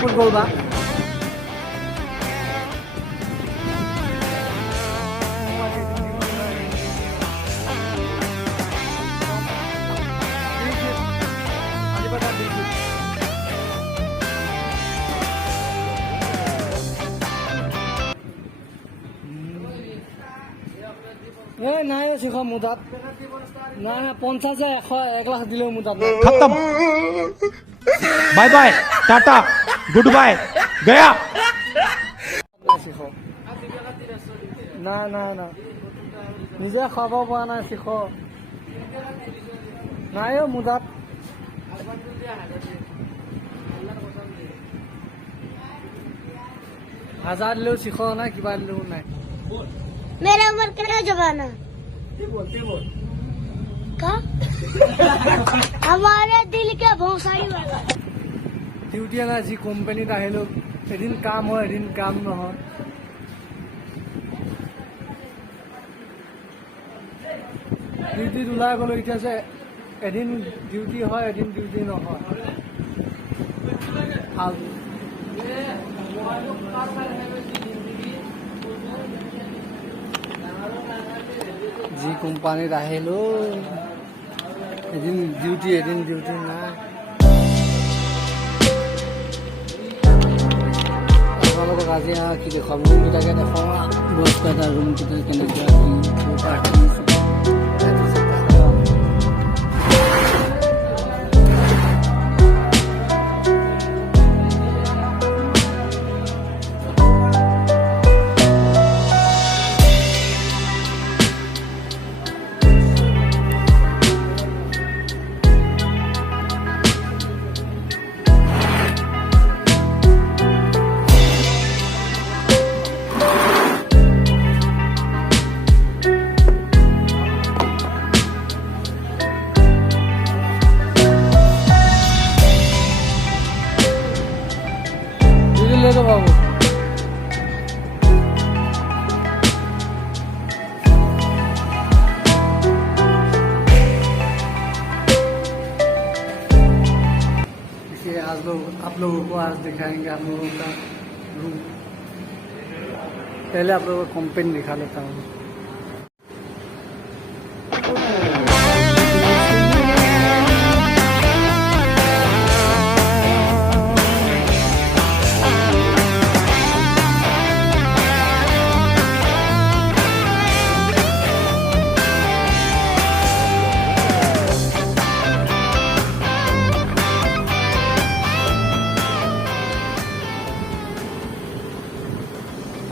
ক'ত গ'ল বা এই নাই শিখ মোৰ তাত নাই নাই 50 100 1 লাখ দিলেও মোৰ তাত নাই खत्म bye bye tata goodbye गया শিখ না না না নিজে খাব পৰা নাই শিখ নাই অ' মোৰ তাত হাজাৰ দিলেও শিখ নাই কিবা দিলেও নাই मेरा उम्र कितना जमाना का हमारे दिल के भौसाई वाला ডিউটি নাই যি কোম্পানীত আহিলোঁ এদিন কাম হয় এদিন কাম নহয় ডিউটিত ওলাই গ'লোঁ এতিয়া যে এদিন ডিউটি হয় এদিন ডিউটি নহয় ভাল যি কোম্পানীত আহিলোঁ এদিন ডিউটি নাই আপোনালোকক আজি কি দেখুৱাম ৰুমকেইটাকে দেখুৱাওঁ বস্তুকেইটা ৰুমকেইটা কেনেকুৱা ले लो बाबू देखिए आज आप लोगों को आज दिखाएंगे आप लोगों का रूम पहले आप लोगों को कंपेन दिखा लेता हूँ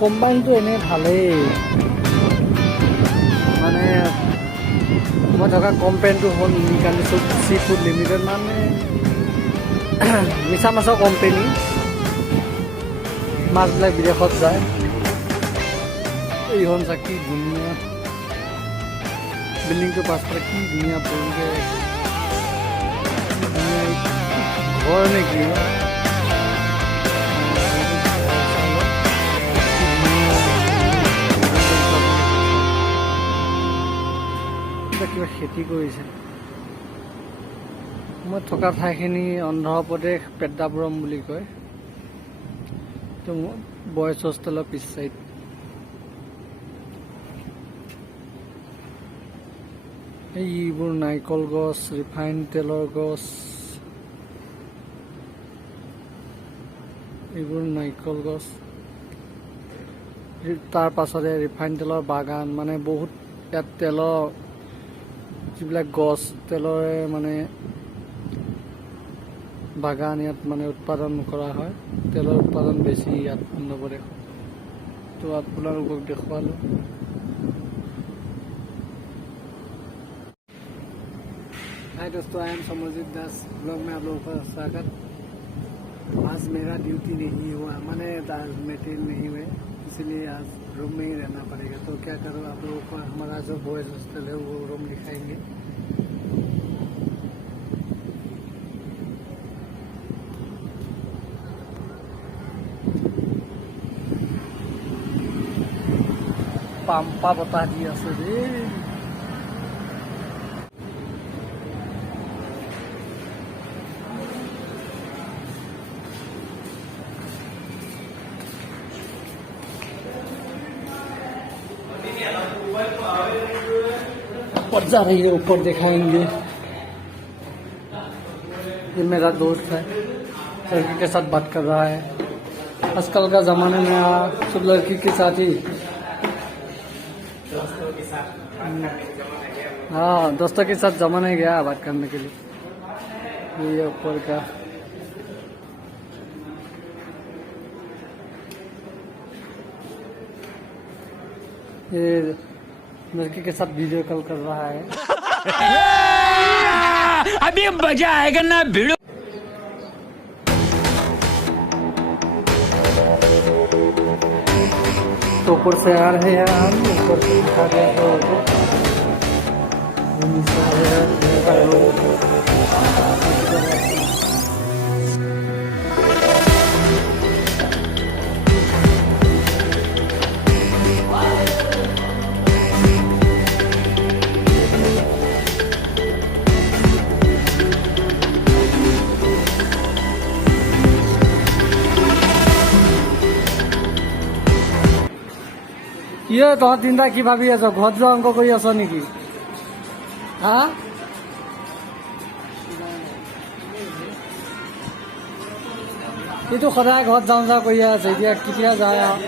কোম্পানীটো এনেই ভালেই মানে মই থকা কোম্পানীটো হ'ল নিকালি চি ফুড লিমিটেড মানে মিছা মাছৰ কোম্পানী মাছবিলাক বিদেশত যায় এইখন চা কি ধুনীয়া বিল্ডিংটো পাছফালে কি ধুনীয়া পৰিৱেশ ঘৰ নেকি কিবা খেতি কৰিছে মই থকা ঠাইখিনি অন্ধ্ৰপ্ৰদেশ পেদ্দাপুৰম বুলি কয় তো বয়স হোষ্টেলৰ পিছ চাইড এইবোৰ নাৰিকল গছ ৰিফাইন তেলৰ গছ এইবোৰ নাৰিকল গছ তাৰ পাছতে ৰিফাইন তেলৰ বাগান মানে বহুত ইয়াত তেলৰ যিবিলাক গছ তেলৰে মানে বাগান ইয়াত মানে উৎপাদন কৰা হয় তেলৰ উৎপাদন বেছি ইয়াত অন্ধ্ৰপ্ৰদেশ তো আপোনালোকক দেখুৱালোঁ हाय दोस्तों I am Samarjeet Das blog में आप लोगों का स्वागत आज मेरा ड्यूटी नहीं हुआ मैंने आज मेंटेन नहीं हुए इसलिए आज रूम में ही रहना पड़ेगा तो क्या करो आप लोगों को हमारा जो बॉयज हॉस्टल है वो रूम दिखाएंगे पाम्पा बता दिया सर ऊपर जा रही है, ऊपर दिखाएंगे। ये मेरा दोस्त है, लड़की के साथ बात कर रहा है। आजकल का जमाने में सब लड़की के साथ ही, हाँ दोस्तों के साथ जमाना गया बात करने के लिए। ये ऊपर का ये लड़की के साथ वीडियो कॉल कर रहा है। अभी मजा आएगा ना भिड़ो। तो ऊपर से आ रहे हैं हम, ऊपर से दिखा गया तो नीचे आ रहे हैं। ये तो তিনটা কি ভাবি আছো? ঘর যোৱা অংক কৰি আছ নেকি? হা এইটো সদায় ঘৰত যাওঁ যাওঁ কৰি আছে, এতিয়া কেতিয়া যায় আৰু